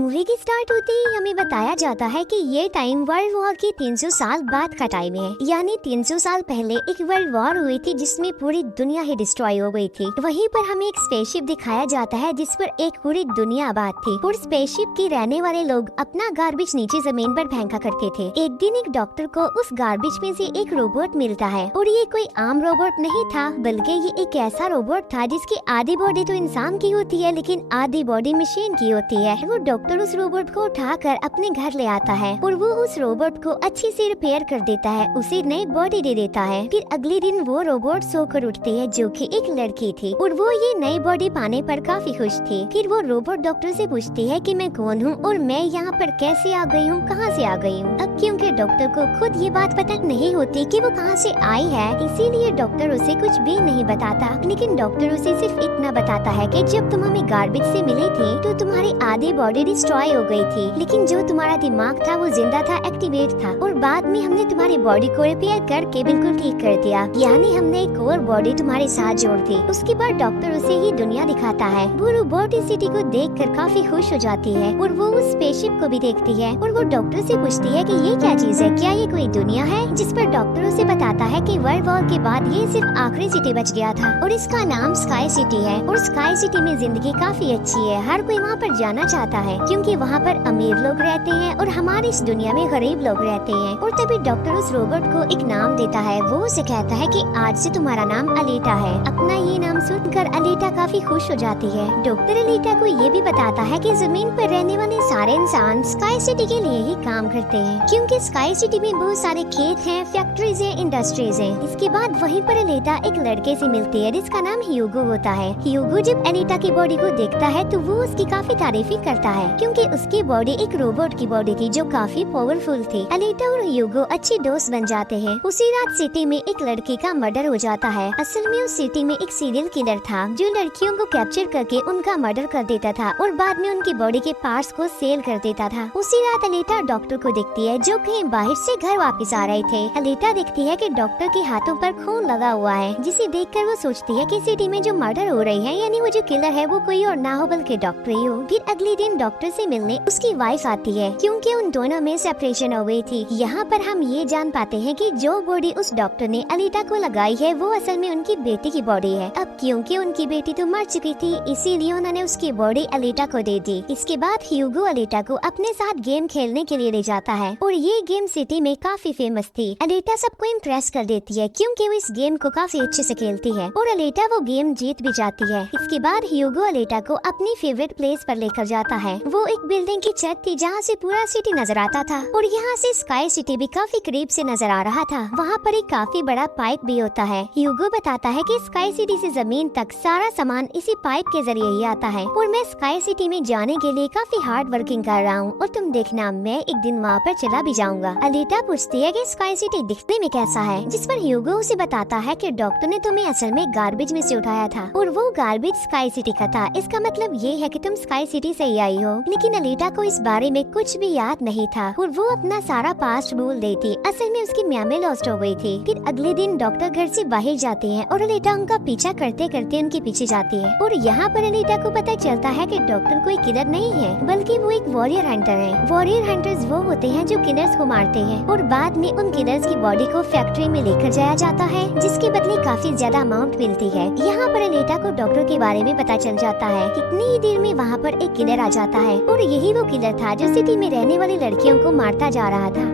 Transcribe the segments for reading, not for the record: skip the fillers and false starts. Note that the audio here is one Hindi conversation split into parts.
मूवी की स्टार्ट होते ही हमें बताया जाता है कि ये टाइम वर्ल्ड वॉर के 300 साल बाद का टाइम है। यानी 300 साल पहले एक वर्ल्ड वॉर हुई थी जिसमें पूरी दुनिया ही डिस्ट्रॉय हो गई थी। वहीं पर हमें एक स्पेसशिप दिखाया जाता है जिस पर एक पूरी दुनिया आबाद थी और स्पेसशिप के रहने वाले लोग अपना गार्बेज नीचे जमीन पर फेंका करते थे। एक दिन एक डॉक्टर को उस गार्बेज में से एक रोबोट मिलता है और ये कोई आम रोबोट नहीं था, बल्कि ये एक ऐसा रोबोट था जिसकी आधी बॉडी तो इंसान की होती है लेकिन आधी बॉडी मशीन की होती है। वो डॉक्टर उस रोबोट को उठाकर अपने घर ले आता है और वो उस रोबोट को अच्छी से रिपेयर कर देता है, उसे नई बॉडी दे देता है। फिर अगले दिन वो रोबोट सोकर उठती है जो कि एक लड़की थी और वो ये नई बॉडी पाने पर काफी खुश थी। फिर वो रोबोट डॉक्टर से पूछती है कि मैं कौन हूँ और मैं यहाँ पर कैसे आ गई हूँ, कहाँ से आ गई हूँ। अब क्योंकि डॉक्टर को खुद ये बात पता नहीं होती कि वो कहाँ से आई है, इसीलिए डॉक्टर उसे कुछ भी नहीं बताता। लेकिन डॉक्टर उसे सिर्फ इतना बताता है कि जब तुम हमें गार्बेज से मिले थे तो तुम्हारी आधी बॉडी डिस्ट्रॉय हो गई थी, लेकिन जो तुम्हारा दिमाग था वो जिंदा था, एक्टिवेट था, और बाद में हमने तुम्हारी बॉडी को रिपेयर करके बिल्कुल ठीक कर दिया। यानी हमने एक और बॉडी तुम्हारे साथ जोड़ दी। उसके बाद डॉक्टर उसे ये दुनिया दिखाता है। वो रोबोट इस सिटी को देखकर काफी खुश हो जाती है और वो उस स्पेसशिप को भी देखती है और वो डॉक्टर से पूछती है कि ये क्या चीज है, क्या ये कोई दुनिया है। जिस पर डॉक्टर उसे बताता है कि वर्ल्ड वॉर के बाद ये सिर्फ आखिरी सिटी बच गया था और इसका नाम स्काई सिटी है और स्काई सिटी में जिंदगी काफी अच्छी है। हर कोई वहाँ पर जाना चाहता है क्योंकि वहाँ पर अमीर लोग रहते हैं और हमारी इस दुनिया में गरीब लोग रहते हैं। और तभी डॉक्टर उस रोबोट को एक नाम देता है। वो उसे कहता है कि आज से तुम्हारा नाम अलीटा है। अपना ये नाम सुनकर अलीटा काफी खुश हो जाती है। डॉक्टर अलीटा को ये भी बताता है कि जमीन पर रहने वाले सारे इंसान स्काई सिटी के लिए ही काम करते हैं क्योंकि स्काई सिटी में बहुत सारे खेत हैं, फैक्ट्रीज हैं, इंडस्ट्रीज हैं। इसके बाद वहीं पर अलीटा एक लड़के से मिलती है जिसका नाम ह्यूगो होता है। ह्यूगो जब अलीटा की बॉडी को देखता है तो वो उसकी काफी तारीफी करता है क्योंकि उसकी बॉडी एक रोबोट की बॉडी थी जो काफी पावरफुल थी। अलीटा और ह्यूगो अच्छे दोस्त बन जाते हैं। उसी रात सिटी में एक लड़की का मर्डर हो जाता है। असल में उस सिटी में एक सीरियल किलर था जो लड़कियों को कैप्चर करके उनका मर्डर कर देता था और बाद में उनकी बॉडी के पार्ट्स को सेल कर देता था। उसी रात अलीटा डॉक्टर को देखती है जो कहीं बाहर से घर वापस आ रहे थे। अलीटा देखती है कि डॉक्टर के हाथों पर खून लगा हुआ है, जिसे देखकर वो सोचती है कि सिटी में जो मर्डर हो रही है यानी वो जो किलर है वो कोई और ना हो बल्कि डॉक्टर ही हो। फिर अगले दिन डॉक्टर से मिलने उसकी वाइफ आती है क्योंकि उन दोनों में सेपरेशन हो गई थी। यहाँ पर हम ये जान पाते हैं कि जो बॉडी उस डॉक्टर ने अलीटा को लगाई है वो असल में उनकी बेटी की बॉडी है। अब क्योंकि उनकी बेटी तो मर चुकी थी इसीलिए उन्होंने उसकी बॉडी अलीटा को दे दी। इसके बाद ह्यूगो अलीटा को अपने साथ गेम खेलने के लिए ले जाता है और ये गेम सिटी में काफी फेमस थी। अलीटा सबको इम्प्रेस कर देती है क्योंकि वो इस गेम को काफी अच्छे से खेलती है और अलीटा वो गेम जीत भी जाती है। इसके बाद ह्यूगो अलीटा को अपनी फेवरेट प्लेस पर लेकर जाता है। वो एक बिल्डिंग की छत थी जहाँ से पूरा सिटी नजर आता था और यहाँ से स्काई सिटी भी काफी करीब से नजर आ रहा था। वहाँ पर एक काफी बड़ा पाइप भी होता है। ह्यूगो बताता है कि स्काई सिटी से जमीन तक सारा सामान इसी पाइप के जरिए ही आता है और मैं स्काई सिटी में जाने के लिए काफी हार्ड वर्किंग कर रहा हूँ और तुम देखना मैं एक दिन वहाँ पर चला भी जाऊंगा। अलीटा पूछती है कि स्काई सिटी दिखने में कैसा है, जिस पर ह्यूगो उसे बताता है कि डॉक्टर ने तुम्हें असल में गार्बेज में से उठाया था और वो गार्बेज स्काई सिटी का था। इसका मतलब ये है कि तुम स्काई सिटी से ही आई हो। लेकिन अलीटा को इस बारे में कुछ भी याद नहीं था और वो अपना सारा पास्ट भूल गई थी। असल में उसकी मेमोरी लॉस्ट हो गई थी। फिर अगले दिन डॉक्टर घर से बाहर जाते हैं और अलीटा उनका पीछा करते करते उनके पीछे जाती है और यहाँ पर अलीटा को पता चलता है कि डॉक्टर कोई किलर नहीं है बल्कि वो एक वॉरियर हंटर है। वॉरियर हंटर्स वो होते हैं जो किलर्स को मारते हैं और बाद में उन किलर्स की बॉडी को फैक्ट्री में लेकर जाया जाता है जिसके बदले काफी ज्यादा अमाउंट मिलती है। यहाँ पर अलीटा को डॉक्टर के बारे में पता चल जाता है। इतनी ही देर में वहाँ पर एक किलर आ जाता है और यही वो किलर था जो सिटी में रहने वाली लड़कियों को मारता जा रहा था।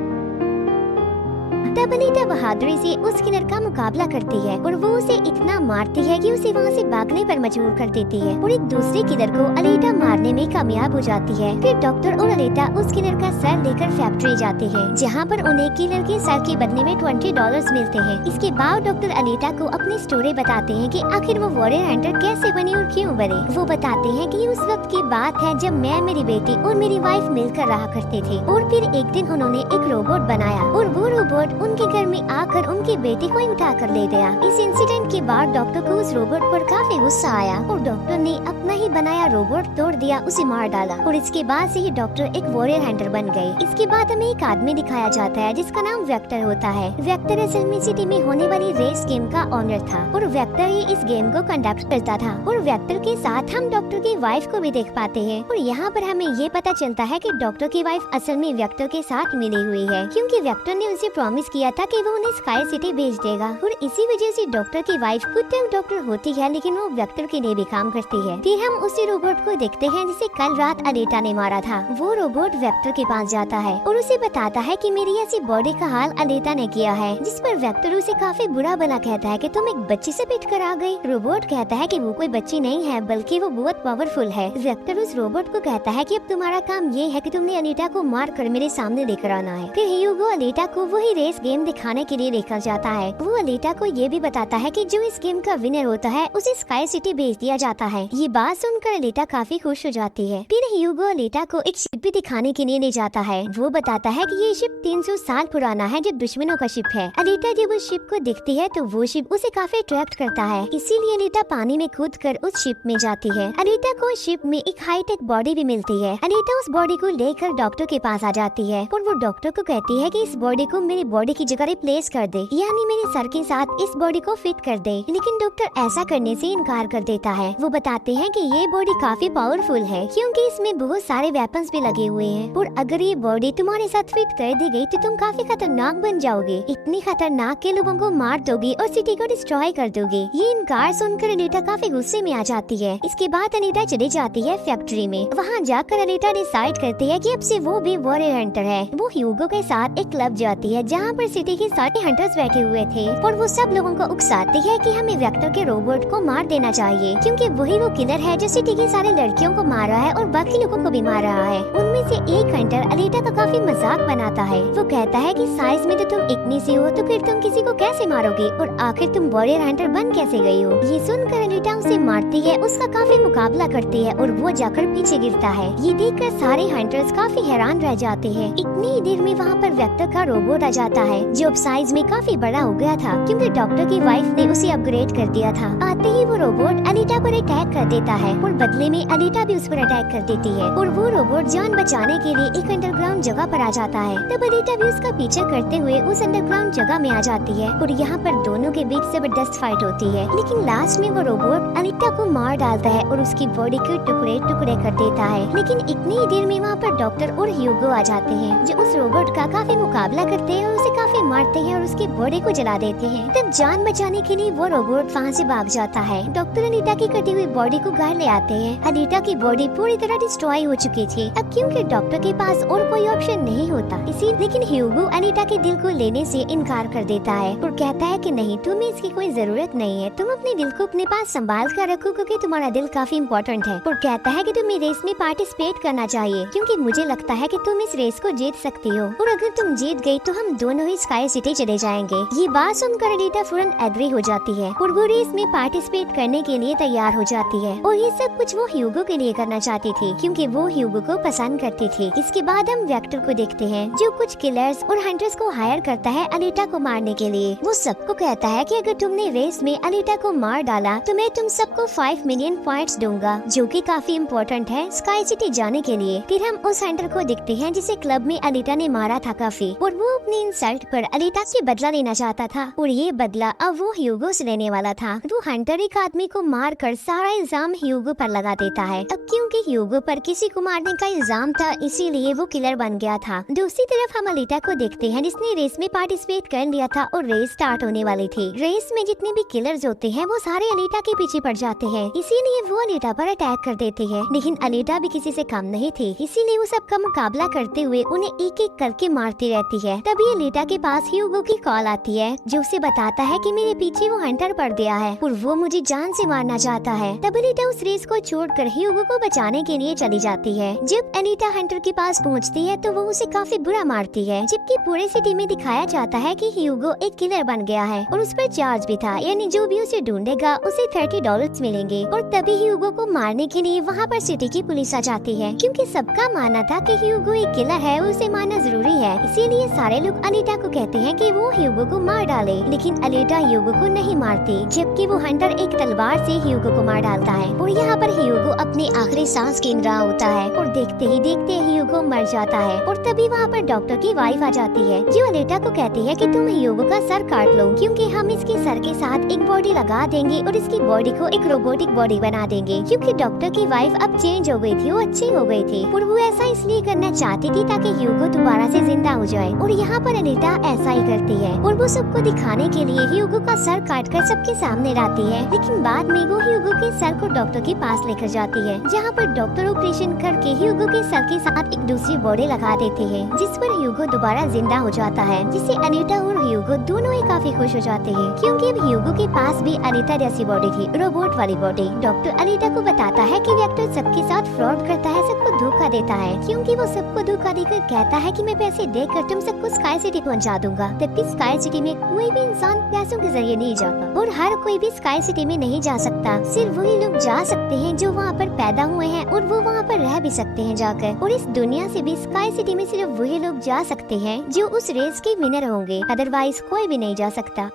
तब अलीटा बहादुरी से उस किलर का मुकाबला करती है और वो उसे इतना मारती है कि उसे वहाँ से भागने पर मजबूर कर देती है और एक दूसरे किलर को अलीटा मारने में कामयाब हो जाती है। फिर डॉक्टर और अलीटा उस किलर का सर लेकर फैक्ट्री जाते हैं जहाँ पर उन्हें किलर के सर के बदले में $20 मिलते हैं। इसके बाद डॉक्टर अलीटा को अपनी स्टोरी बताते हैं कि आखिर वो वॉरियर हंटर कैसे बनी और क्यों बने। वो बताते हैं कि उस वक्त की बात है जब मैं, मेरी बेटी और मेरी वाइफ मिलकर रहा करते थे और फिर एक दिन उन्होंने एक रोबोट बनाया और वो रोबोट उनके घर में आकर उनके बेटे को ही उठा कर ले गया। इस इंसिडेंट के बाद डॉक्टर को उस रोबोट पर काफी गुस्सा आया और डॉक्टर ने अपना ही बनाया रोबोट तोड़ दिया, उसे मार डाला और इसके बाद से ही डॉक्टर एक वॉरियर हंटर बन गए। इसके बाद हमें एक आदमी दिखाया जाता है जिसका नाम वेक्टर होता है। वेक्टर असल में सिटी में होने वाली रेस गेम का ऑनर था और वेक्टर ही इस गेम को कंडक्ट करता था और वेक्टर के साथ हम डॉक्टर की वाइफ को भी देख पाते हैं और यहाँ पर हमें ये पता चलता है कि डॉक्टर की वाइफ असल में वेक्टर के साथ मिली हुई है, क्योंकि वेक्टर ने उसे प्रॉमिस किया था कि वो उन्हें स्काई सिटी भेज देगा और इसी वजह से डॉक्टर की वाइफ खुद तो डॉक्टर होती है लेकिन वो वेक्टर के लिए भी काम करती है। फिर हम उसी रोबोट को देखते हैं जिसे कल रात अनीता ने मारा था। वो रोबोट वेक्टर के पास जाता है और उसे बताता है कि मेरी ऐसी बॉडी का हाल अनीता ने किया है, जिस पर वेक्टर उसे काफी बुरा भला कहता है कि तुम एक बच्ची से पिट कर आ गई। रोबोट कहता है कि वो कोई बच्ची नहीं है बल्कि वो बहुत पावरफुल है। वेक्टर उस रोबोट को कहता है कि अब तुम्हारा काम ये है कि तुमने अनीता को मार कर मेरे सामने लेकर आना है। फिर ह्यूगो अनीता को वही रेस गेम दिखाने के लिए लेकर जाता है। वो अनीता को ये भी बताता है कि जो इस गेम का विनर होता है उसे स्काई सिटी भेज दिया जाता है। ये बात सुनकर अनीता काफी खुश हो जाती है। फिर ह्यूगो अनीता को एक शिप भी दिखाने के लिए ले जाता है। वो बताता है कि ये शिप 300 साल पुराना है जो दुश्मनों का शिप है। अनीता जब उस शिप को दिखती है तो वो शिप उसे काफी अट्रैक्ट करता है, इसीलिए अनीता पानी में कूद कर उस शिप में जाती है। अनीता को शिप में एक हाईटेक बॉडी भी मिलती है। अनीता उस बॉडी को लेकर डॉक्टर के पास आ जाती है और वो डॉक्टर को कहती है कि इस बॉडी को मेरी बॉडी की जगह रिप्लेस कर दे, यानी मेरे सर के साथ इस बॉडी को फिट कर दे। लेकिन डॉक्टर ऐसा करने से इनकार कर देता है। वो बताते हैं कि ये बॉडी काफी पावरफुल है क्योंकि इसमें बहुत सारे वेपन्स भी लगे हुए हैं और अगर ये बॉडी तुम्हारे साथ फिट कर दी गई तो तुम काफी खतरनाक बन जाओगे, इतनी खतरनाक के लोगों को मार दोगी और सिटी को डिस्ट्रॉय कर दोगे। ये इनकार सुनकर अनीता काफी गुस्से में आ जाती है। इसके बाद अनीता चली जाती है फैक्ट्री में। वहाँ जाकर अनीता डिसाइड करती है कि अब से वो भी वॉरियर हंटर है। वो ह्यूगो के साथ एक क्लब जाती है जहाँ पर सिटी के सारे हंटर्स बैठे हुए थे और वो सब लोगों को उकसाती है कि हमें वेक्टर के रोबोट को मार देना चाहिए क्योंकि वही वो किलर है जो सिटी की सारी लड़कियों को मार रहा है और बाकी लोगों को भी मार रहा है। उनमें से एक हंटर अनीता का काफी मजाक बनाता है। वो कहता है कि साइज में तो तुम इतनी सी हो तो फिर तुम किसी को कैसे मारोगे और आखिर तुम वॉरियर हंटर बन कैसे गई हो। ये सुनकर अनीता उसे मारती है, उसका काफी मुकाबला करती है और वो जाकर पीछे गिरता है। ये देखकर सारे हंटर्स काफी हैरान रह जाते हैं। इतनी ही देर में वहाँ पर वेक्टर का रोबोट आ जाता है जो अब साइज में काफी बड़ा हो गया था क्योंकि डॉक्टर की वाइफ ने उसे अपग्रेड कर दिया था। आते ही वो रोबोट अनीता पर अटैक कर देता है और बदले में अनीता भी उस पर अटैक कर देती है और वो रोबोट जान बचाने के लिए एक अंडरग्राउंड जगह पर आ जाता है। तब अनीता भी उसका पीछा करते हुए उस अंडरग्राउंड जगह में आ जाती है और यहाँ पर दोनों के बीच जबरदस्त फाइट होती है। लेकिन लास्ट में वो रोबोट अनीता को मार डालता है और उसकी बॉडी के टुकड़े टुकड़े कर देता है। लेकिन इतनी ही देर में वहाँ पर डॉक्टर और ह्यूगो आ जाते हैं जो उस रोबोट का काफी मुकाबला करते हैं और उसे काफी मारते हैं और उसकी बॉडी को जला देते हैं। तब जान बचाने के लिए वो रोबोट वहाँ से भाग जाता है। डॉक्टर अनीता की कटी हुई बॉडी को घर ले आते हैं। अनीता की बॉडी पूरी तरह डिस्ट्रॉय हो चुकी थी। अब क्योंकि डॉक्टर के पास और कोई ऑप्शन नहीं होता इसी लेकिन ह्यूगो अनीता के दिल को लेने से इनकार कर देता है और कहता है कि नहीं, तुम्हें इसकी कोई जरूरत नहीं है, तुम अपने दिल को अपने पास संभाल कर रखो क्योंकि तुम्हारा दिल काफी इम्पोर्टेंट है। और कहता है कि तुम्हें रेस में पार्टिसिपेट करना चाहिए क्योंकि मुझे लगता है कि तुम इस रेस को जीत सकती हो और अगर तुम जीत गई तो हम दोनों ही स्काई सिटी चले जाएंगे। ये बात सुनकर अनीता फौरन एग्री हो जाती है और वो रेस में पार्टिसिपेट करने के लिए तैयार हो जाती है और ये सब कुछ वो ह्यूगो के लिए करना चाहती थी क्योंकि वो ह्यूगो को पसंद करती थी। इसके बाद हम वेक्टर को देखते हैं जो कुछ किलर्स और हंटर्स को हायर करता है अनीता को मारने के लिए। वो सबको कहता है कि अगर तुमने रेस में अनीता को मार डाला तो मैं तुम सबको 5 मिलियन पॉइंट्स दूंगा जो कि काफी इम्पोर्टेंट है स्काई सिटी जाने के लिए। फिर हम उस हंटर को देखते हैं जिसे क्लब में अनीता ने मारा था काफी और वो अपनी इंसल्ट पर अनीता से बदला लेना चाहता था और ये बदला अब वो ह्यूगो से लेने वाला था। वो हंटर एक आदमी को मार कर सारा इल्जाम ह्यूगो पर लगा देता है। अब क्योंकि ह्यूगो पर किसी को मारने का इल्जाम था इसीलिए वो किलर बन गया था। दूसरी तरफ हम अनीता को देखते हैं जिसने रेस में पार्टिसिपेट कर लिया था और रेस स्टार्ट होने वाली थी। रेस में जितने भी किलर्स होते हैं वो सारे अनीता के पीछे पड़ जाते हैं, इसीलिए वो अनीता पर अटैक कर देती है। लेकिन अनीता भी किसी से कम नहीं थी, इसीलिए वो सबका मुकाबला करते हुए उन्हें एक एक करके मारती रहती है। तभी अनीता के पास ह्यूगो की कॉल आती है जो उसे बताता है कि मेरे पीछे वो हंटर पड़ गया है और वो मुझे जान से मारना चाहता है। तब अनीता उस रेस को छोड़कर ह्यूगो को बचाने के लिए चली जाती है। जब अनीता हंटर के पास पहुंचती है तो वो उसे काफी बुरा मारती है, जबकि पूरे सिटी में दिखाया चाहता है कि ह्यूगो एक किलर बन गया है और उस पर चार्ज भी था, यानी जो भी उसे ढूंढेगा उसे $30 मिलेंगे। और तभी ह्यूगो को मारने के लिए वहाँ पर सिटी की पुलिस आ जाती है, क्योंकि सबका मानना था कि ह्यूगो एक किलर है, उसे मारना जरूरी है। इसीलिए सारे लोग अनीता को कहते हैं कि वो ह्यूगो को मार डाले, लेकिन अनीता ह्यूगो को नहीं मारती, जबकि वो हंटर एक तलवार से ह्यूगो को मार डालता है। और यहाँ पर ह्यूगो अपनी आखिरी सांस गिन रहा होता है और देखते ही देखते ह्यूगो मर जाता है। और तभी वहाँ पर डॉक्टर की वाइफ आ जाती है, जो अनीता को कहती है कि तुम ह्यूगो का सर काट लो, क्योंकि हम इसके सर के साथ एक बॉडी लगा देंगे और इसकी बॉडी को एक रोबोटिक बॉडी बना देंगे, क्योंकि डॉक्टर की वाइफ अब चेंज हो गई थी, वो अच्छी हो गई थी और वो ऐसा इसलिए करना चाहती थी ताकि ह्यूगो दोबारा से जिंदा हो जाए। और यहाँ पर अनीता ऐसा ही करती है और वो सबको दिखाने के लिए ह्यूगो का सर काटकर सबके सामने लाती है, लेकिन बाद में वो ह्यूगो के सर को डॉक्टर के पास लेकर जाती है, जहाँ पर डॉक्टर ऑपरेशन करके ह्यूगो के सर के साथ एक दूसरी बॉडी लगा देती है, जिस पर ह्यूगो दोबारा जिंदा हो जाता है, जिससे अनीता और ह्यूगो दोनों ही काफी खुश हो जाते हैं, क्योंकि अब ह्यूगो के पास भी अनीता जैसी बॉडी थी, रोबोट वाली बॉडी। डॉक्टर अनीता को बताता है कि वेक्टर सबके साथ फ्रॉड करता है, सबको धोखा देता है, क्योंकि वो सबको धोखा देकर कहता है कि मैं पैसे देकर तुम सबको स्काई सिटी पहुंचा दूंगा, जबकि स्काई सिटी में कोई भी इंसान पैसों के जरिए नहीं जाता और हर कोई भी स्काई सिटी में नहीं जा सकता, सिर्फ वही लोग जा सकते हैं जो वहाँ पर पैदा हुए हैं और वो वहाँ पर रह भी सकते हैं जाकर। और इस दुनिया से भी स्काई सिटी में सिर्फ वही लोग जा सकते हैं जो उस रेस के विनर होंगे, अदरवाइज कोई भी नहीं जा सकता।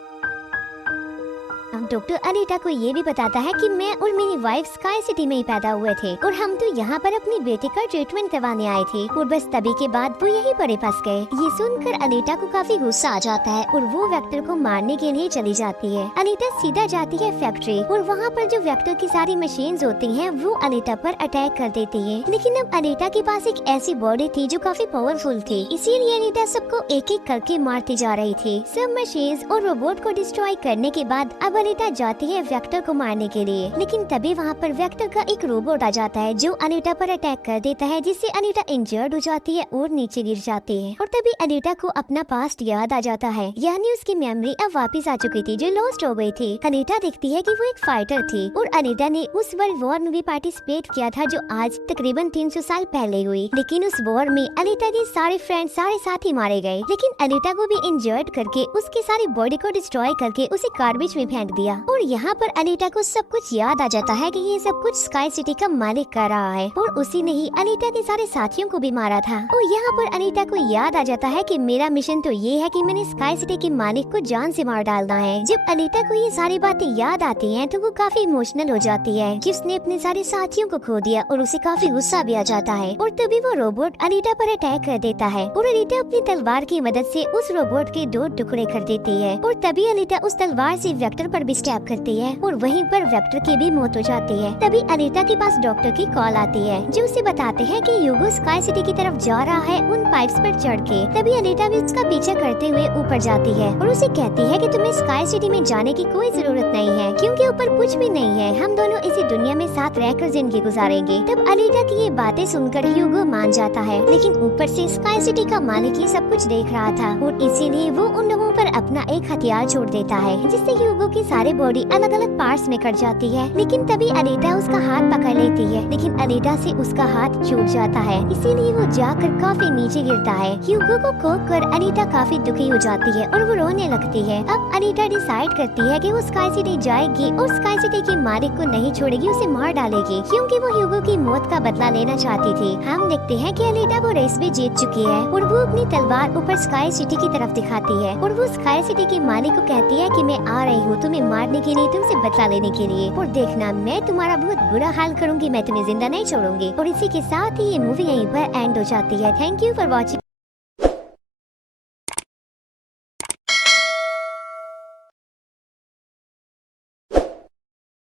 डॉक्टर अनीता को ये भी बताता है कि मैं और मेरी वाइफ स्काई सिटी में ही पैदा हुए थे और हम तो यहाँ पर अपनी बेटी का ट्रीटमेंट करवाने आए थे, और बस तभी के बाद वो यहीं पर फंस गए। ये सुनकर अनीता को काफी गुस्सा आ जाता है और वो वेक्टर को मारने के लिए चली जाती है। अनीता सीधा जाती है फैक्ट्री और वहाँ पर जो वेक्टर की सारी मशीन्स होती हैं वो अनीता पर अटैक कर देती है, लेकिन अब अनीता के पास एक ऐसी बॉडी थी जो काफी पावरफुल थी, इसीलिए अनीता सबको एक एक करके मारती जा रही थी। सब मशीन्स और रोबोट को डिस्ट्रॉय करने के बाद अब अनीता जाती है वेक्टर को मारने के लिए, लेकिन तभी वहाँ पर वेक्टर का एक रोबोट आ जाता है जो अनीता पर अटैक कर देता है, जिससे अनीता इंजर्ड हो जाती है और नीचे गिर जाती है। और तभी अनीता को अपना पास्ट याद आ जाता है, यानी उसकी मेमोरी अब वापस आ चुकी थी जो लॉस्ट हो गई थी। अनीता देखती है कि वो एक फाइटर थी और अनीता ने उस वर्ल्ड वॉर में भी पार्टिसिपेट किया था जो आज तकरीबन 300 साल पहले हुई, लेकिन उस वॉर में अनीता के सारे फ्रेंड सारे साथी मारे गए, लेकिन अनीता को भी इंजर्ड करके उसकी सारी बॉडी को डिस्ट्रॉय करके उसे गार्बेज में फेंक दिया। और यहाँ पर अनीता को सब कुछ याद आ जाता है कि ये सब कुछ स्काई सिटी का मालिक कर रहा है और उसी ने ही अनीता के सारे साथियों को भी मारा था। और यहाँ पर अनीता को याद आ जाता है कि मेरा मिशन तो ये है कि मैंने स्काई सिटी के मालिक को जान से मार डालना है। जब अनीता को ये सारी बातें याद आती हैं तो वो काफी इमोशनल हो जाती है कि उसने अपने सारे साथियों को खो दिया और उसे काफी गुस्सा भी आ जाता है। और तभी वो रोबोट अनीता पर अटैक कर देता है और अनीता अपनी तलवार की मदद से उस रोबोट के 2 टुकड़े कर देती है। और तभी अनीता उस तलवार से वेक्टर पर भी स्टैब करती है और वहीं पर वेक्टर की भी मौत हो जाती है। तभी अनीता के पास डॉक्टर की कॉल आती है जो उसे बताते हैं कि ह्यूगो स्काई सिटी की तरफ जा रहा है उन पाइप्स पर चढ़ के। तभी अनीता भी उसका पीछा करते हुए ऊपर जाती है और उसे कहती है कि तुम्हें स्काई सिटी में जाने की कोई जरूरत नहीं है, क्योंकि ऊपर कुछ भी नहीं है, हम दोनों इसी दुनिया में साथ रहकर जिंदगी गुजारेंगे। तब अनीता की ये बातें सुनकर ह्यूगो मान जाता है, लेकिन ऊपर से स्काई सिटी का मालिक ही सब कुछ देख रहा था और इसीलिए वो उन लोगों पर अपना एक हथियार छोड़ देता है, जिससे ह्यूगो की सारी बॉडी अलग अलग पार्ट्स में कट जाती है। लेकिन तभी अनीता उसका हाथ पकड़ लेती है, लेकिन अनीता से उसका हाथ छूट जाता है, इसीलिए वो जाकर काफी नीचे गिरता है। ह्यूगो को खोक कर अनीता काफी दुखी हो जाती है और वो रोने लगती है। अब अनीता डिसाइड करती है कि वो स्काई सिटी जाएगी और स्काई सिटी के मालिक को नहीं छोड़ेगी, उसे मार डालेगी, क्योंकि वो ह्यूगो की मौत का बदला लेना चाहती थी। हम देखते हैं कि अनीता वो रेस भी जीत चुकी है और वो अपनी तलवार ऊपर स्काई सिटी की तरफ दिखाती है और वो स्काई सिटी के मालिक को कहती है कि मैं आ रही हूँ तुम्हें मारने के लिए, तुमसे बदला लेने के लिए, और देखना मैं तुम्हारा बहुत बुरा हाल करूंगी, मैं तुम्हें जिंदा नहीं छोड़ूंगी। और इसी के साथ ही ये मूवी यहीं पर एंड हो जाती है। Thank you for watching.